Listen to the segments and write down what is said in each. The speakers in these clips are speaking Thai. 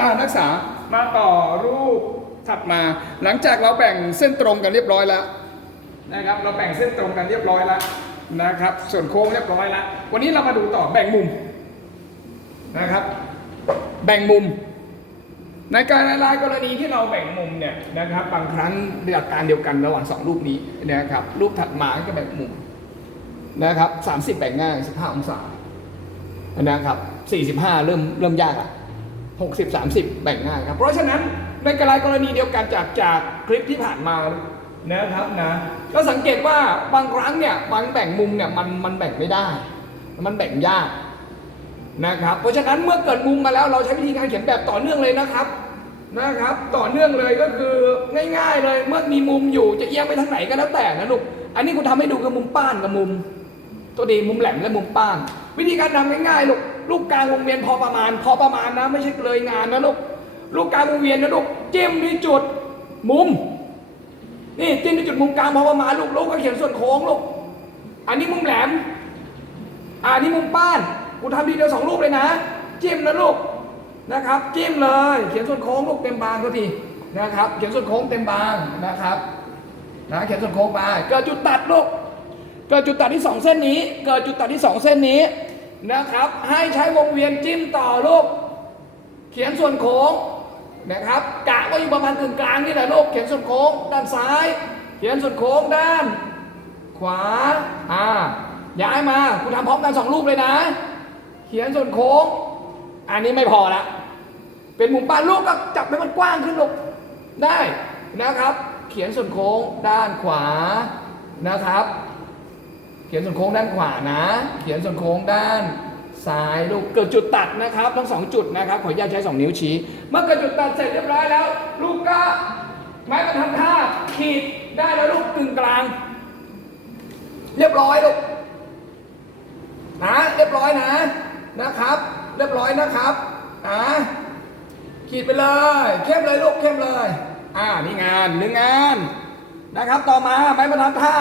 อ่านักศึกษามาต่อรูปถัดมา หลังจากเราแบ่งเส้นตรงกันเรียบร้อยแล้วนะครับ เราแบ่งเส้นตรงกันเรียบร้อยแล้วนะครับ ส่วนโค้งเรียบร้อยแล้ววันนี้เรามาดูต่อแบ่งมุมนะครับ แบ่งมุม ในการหลายๆกรณีที่เราแบ่งมุมเนี่ยนะครับ บางครั้งหลักการเดียวกันระหว่างสองรูปนี้นะครับ รูปถัดมาก็แบ่งมุมนะครับ30 แบ่งง่าย15 องศานะครับ45 เริ่มเริ่มยากอะ 60 30 แบ่งง่ายครับ เพราะฉะนั้นในกรณีกรณีเดียวกันจากจากคลิปที่ผ่านมานะครับนะก็สังเกตว่าบางครั้งเนี่ยบางแบ่งมุมเนี่ยมันมันแบ่งไม่ได้ มันแบ่งยากนะครับ เพราะฉะนั้นเมื่อเกิดมุมมาแล้วเราใช้วิธีการเขียนแบบต่อเนื่องเลยนะครับนะครับ ต่อเนื่องเลยก็คือง่าย ๆเลยเมื่อมีมุมอยู่จะเอียงไปทางไหนก็แล้วแต่นะลูกอันนี้คุณทำให้ดูคือมุมป้านกับมุม ตัวดีมุมแหลมและมุมป้าน วิธีการทำง่ายๆลูก ลูกกลางวงเวียนพอประมาณ พอประมาณนะ ไม่ใช่เลยงานนะลูกลูกกลางวงเวียนนะลูกจิ้มที่จุดมุม นี่จิ้มที่จุดมุมกลางพอประมาณลูกลูกก็เขียนส่วนโค้งลูกอันนี้มุมแหลมอันนี้มุมป้านกูทำทีเดียวสองรูปเลยนะ จิ้มนะลูกนะครับ จิ้มเลย เขียนส่วนโค้งลูกเต็มบางก็ทีนะครับ เขียนส่วนโค้งเต็มบางนะครับนะเขียนส่วนโค้งไปเกิดจุดตัดลูกเกิดจุดตัดที่สองเส้นนี้ เกิดจุดตัดที่สองเส้นนี้ นะครับ ให้ใช้วงเวียนจิ้มต่อลูก เขียนส่วนโค้งนะครับกะว่าอยู่ประมาณกึ่งกลางนี่แหละลูก เขียนส่วนโค้งด้านซ้าย เขียนส่วนโค้งด้าน ขวา อ่า ย้ายมา คุณทำพร้อมกันสองรูปเลยนะ เขียนส่วนโค้ง อันนี้ไม่พอละ เป็นมุมป้านลูกก็จับให้มันกว้างขึ้นลูก ได้นะครับ เขียนส่วนโค้งด้านขวานะครับ เขียนส่วนโค้งด้านขวานะ เขียนส่วนโค้งด้านซ้ายลูกเกิดจุดตัดนะครับ ทั้งสองจุดนะครับ ขออนุญาตใช้สองนิ้วชี้ เมื่อเกิดจุดตัดเสร็จเรียบร้อยแล้ว ลูกก็ไม้บรรทัดท่าขีดได้แล้วลูกกึ่งกลาง เรียบร้อยลูกนะเรียบร้อยนะนะครับ เรียบร้อยนะครับอ่าขีดไปเลยเข้มเลยลูกเข้มเลย อ่านี่งานหนึ่งงานนะครับ ต่อมาไม้บรรทัดท่า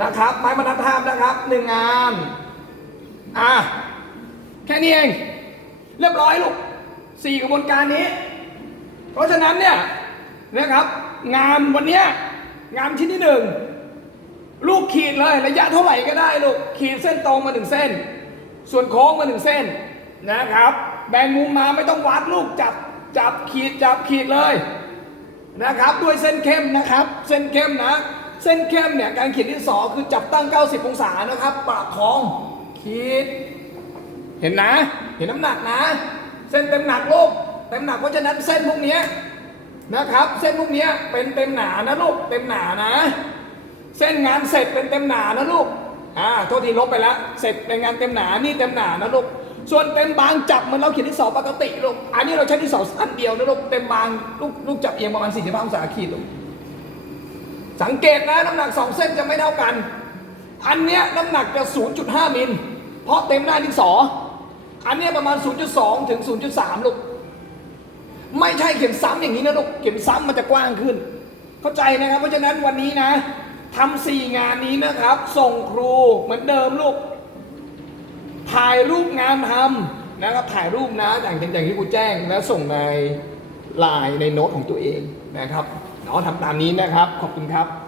นะครับ ไม้บรรทัดภาพนะครับหนึ่งงานอะแค่นี้เอง เรียบร้อยลูกสี่กระบวนการนี้ เพราะฉะนั้นเนี่ยนะครับ งานวันนี้งานชิ้นที่หนึ่งลูกขีดเลยระยะเท่าไหร่ก็ได้ลูกขีดเส้นตรงมาหนึ่งเส้น ส่วนโค้งมาหนึ่งเส้นนะครับ แบ่งมุมมาไม่ต้องวัดลูกจับจับขีดจับขีดเลยนะครับ ด้วยเส้นเข้มนะครับ เส้นเข้มนะ เส้นเข้มเนี่ยการเขียนดที่สอคือจับตั้ง 90 องศานะครับประคองขีด เห็นนะ เห็นน้ำหนักนะ เส้นเต็มหนักลูกเต็มหนักเพราะฉะนั้นเส้นพวกนี้นะครับ เส้นพวกนี้เป็นเต็มหนานะลูกเต็มหนานะ เส้นงานเสร็จเป็นเต็มหนานะลูกอ่าโทษทีลบไปแล้วเสร็จเป็นงานเต็มหนานี่เต็มหนานะลูกส่วนเต็มบางจับเหมันเราเขียนที่สอปกติลูกอันนี้เราใช้ที่สองอันเดียวนะลูกเต็มบางลูกลูกจับเอียงประมาณ45องศาขีดลูก สังเกตนะน้ำหนัก2เส้นจะไม่เท่ากัน อันเนี้ยน้ำหนักจะ 0.5 มิล เพราะเต็มหน้าดินสอ อันเนี้ยประมาณ 0.2 ถึง 0.3 ลูก ไม่ใช่เข็มซ้ำอย่างนี้นะลูก เข็มซ้ำมันจะกว้างขึ้น เข้าใจนะครับ เพราะฉะนั้นวันนี้นะทำสี่งานนี้นะครับ ส่งครูเหมือนเดิมลูก ถ่ายรูปงานทำนะครับ ถ่ายรูปนะอย่างอย่างที่ครูแจ้งแล้วส่งในไลน์ในโน้ตของตัวเองนะครับ อ๋อทำตามนี้นะครับ ขอบคุณครับ